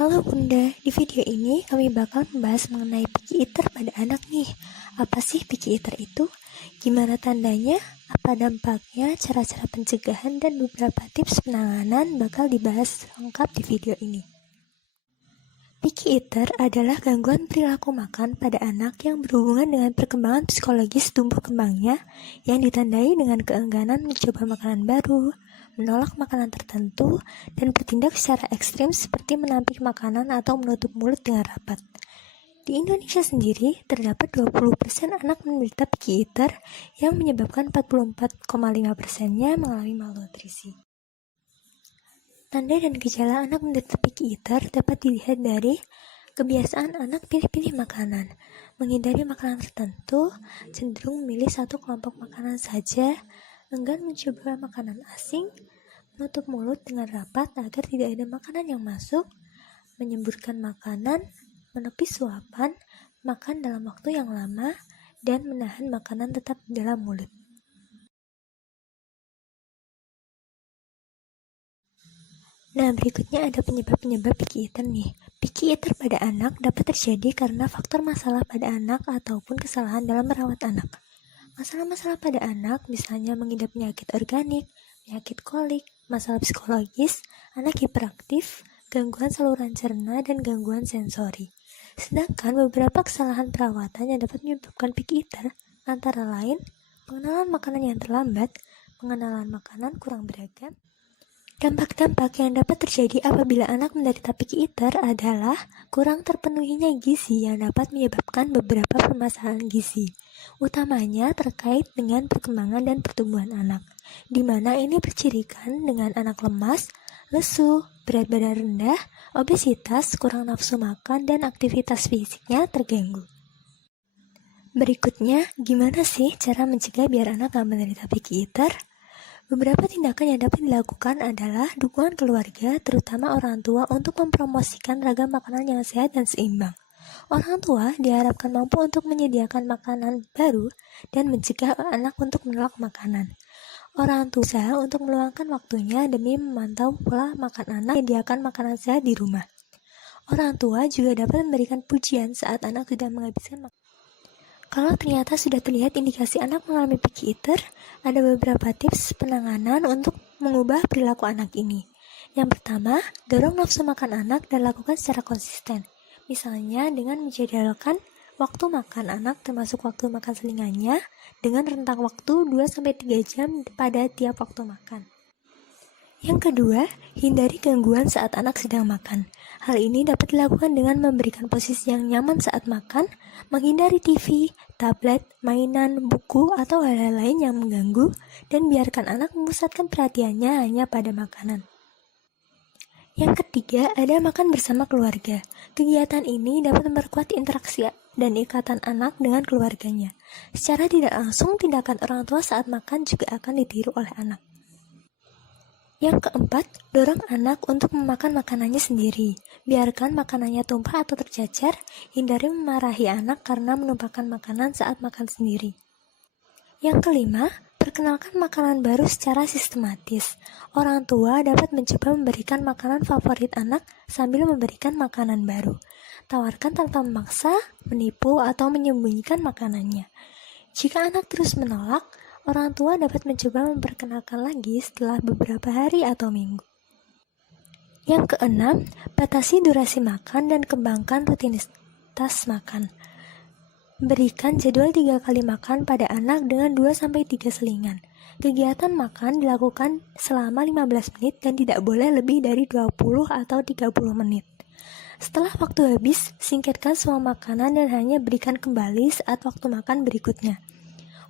Halo Bunda, di video ini kami bakal membahas mengenai picky eater pada anak nih. Apa sih picky eater itu? Gimana tandanya? Apa dampaknya? Cara-cara pencegahan dan beberapa tips penanganan bakal dibahas lengkap di video ini. Picky eater adalah gangguan perilaku makan pada anak yang berhubungan dengan perkembangan psikologis tumbuh kembangnya yang ditandai dengan keengganan mencoba makanan baru, menolak makanan tertentu, dan bertindak secara ekstrim seperti menampik makanan atau menutup mulut dengan rapat. Di Indonesia sendiri, terdapat 20% anak menderita picky eater yang menyebabkan 44,5%-nya mengalami malnutrisi. Tanda dan gejala anak menderita picky eater dapat dilihat dari kebiasaan anak pilih-pilih makanan, menghindari makanan tertentu, cenderung memilih satu kelompok makanan saja, enggan mencoba makanan asing, menutup mulut dengan rapat agar tidak ada makanan yang masuk, menyemburkan makanan, menepis suapan, makan dalam waktu yang lama, dan menahan makanan tetap di dalam mulut. Nah, berikutnya ada penyebab-penyebab picky eater nih. Picky eater pada anak dapat terjadi karena faktor masalah pada anak ataupun kesalahan dalam merawat anak. Masalah-masalah pada anak misalnya mengidap penyakit organik, penyakit kolik, masalah psikologis, anak hiperaktif, gangguan saluran cerna, dan gangguan sensori. Sedangkan beberapa kesalahan perawatan yang dapat menyebabkan picky eater antara lain pengenalan makanan yang terlambat, pengenalan makanan kurang beragam. Dampak-dampak yang dapat terjadi apabila anak menderita picky eater adalah kurang terpenuhinya gizi yang dapat menyebabkan beberapa permasalahan gizi, utamanya terkait dengan perkembangan dan pertumbuhan anak, di mana ini bercirikan dengan anak lemas, lesu, berat badan rendah, obesitas, kurang nafsu makan, dan aktivitas fisiknya terganggu. Berikutnya, gimana sih cara mencegah biar anak gak menderita picky eater? Beberapa tindakan yang dapat dilakukan adalah dukungan keluarga, terutama orang tua, untuk mempromosikan ragam makanan yang sehat dan seimbang. Orang tua diharapkan mampu untuk menyediakan makanan baru dan mencegah anak untuk menolak makanan. Orang tua berusaha untuk meluangkan waktunya demi memantau pola makan anak dan menyediakan makanan sehat di rumah. Orang tua juga dapat memberikan pujian saat anak sudah menghabiskan makanan. Kalau ternyata sudah terlihat indikasi anak mengalami picky eater, ada beberapa tips penanganan untuk mengubah perilaku anak ini. Yang pertama, dorong nafsu makan anak dan lakukan secara konsisten. Misalnya dengan menjadwalkan waktu makan anak termasuk waktu makan selingannya dengan rentang waktu 2-3 jam pada tiap waktu makan. Yang kedua, hindari gangguan saat anak sedang makan. Hal ini dapat dilakukan dengan memberikan posisi yang nyaman saat makan, menghindari TV, tablet, mainan, buku, atau hal-hal lain yang mengganggu, dan biarkan anak memusatkan perhatiannya hanya pada makanan. Yang ketiga, ada makan bersama keluarga. Kegiatan ini dapat memperkuat interaksi dan ikatan anak dengan keluarganya. Secara tidak langsung, tindakan orang tua saat makan juga akan ditiru oleh anak. Yang keempat, dorong anak untuk memakan makanannya sendiri. Biarkan makanannya tumpah atau tercecer, hindari memarahi anak karena menumpahkan makanan saat makan sendiri. Yang kelima, perkenalkan makanan baru secara sistematis. Orang tua dapat mencoba memberikan makanan favorit anak sambil memberikan makanan baru. Tawarkan tanpa memaksa, menipu, atau menyembunyikan makanannya. Jika anak terus menolak, orang tua dapat mencoba memperkenalkan lagi setelah beberapa hari atau minggu. Yang keenam, batasi durasi makan dan kembangkan rutinitas makan. Berikan jadwal 3 kali makan pada anak dengan 2-3 selingan. Kegiatan makan dilakukan selama 15 menit dan tidak boleh lebih dari 20 atau 30 menit. Setelah waktu habis, singkirkan semua makanan dan hanya berikan kembali saat waktu makan berikutnya.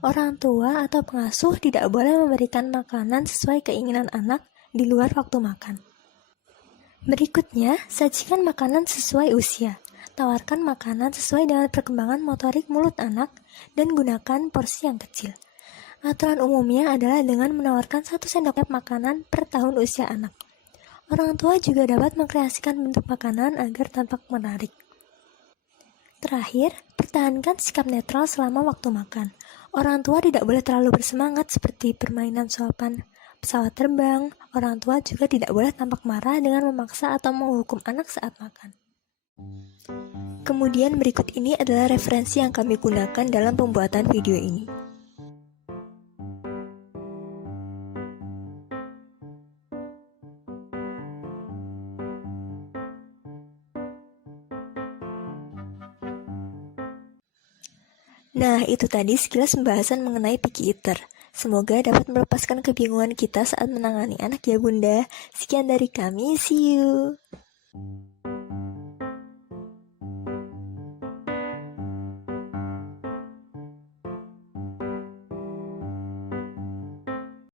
Orang tua atau pengasuh tidak boleh memberikan makanan sesuai keinginan anak di luar waktu makan. Berikutnya, sajikan makanan sesuai usia. Tawarkan makanan sesuai dengan perkembangan motorik mulut anak dan gunakan porsi yang kecil. Aturan umumnya adalah dengan menawarkan 1 sendok makanan per tahun usia anak. Orang tua juga dapat mengkreasikan bentuk makanan agar tampak menarik. Terakhir, pertahankan sikap netral selama waktu makan. Orang tua tidak boleh terlalu bersemangat seperti permainan suapan pesawat terbang, orang tua juga tidak boleh tampak marah dengan memaksa atau menghukum anak saat makan. Kemudian berikut ini adalah referensi yang kami gunakan dalam pembuatan video ini. Nah, itu tadi sekilas pembahasan mengenai picky eater. Semoga dapat melepaskan kebingungan kita saat menangani anak ya Bunda. Sekian dari kami, see you!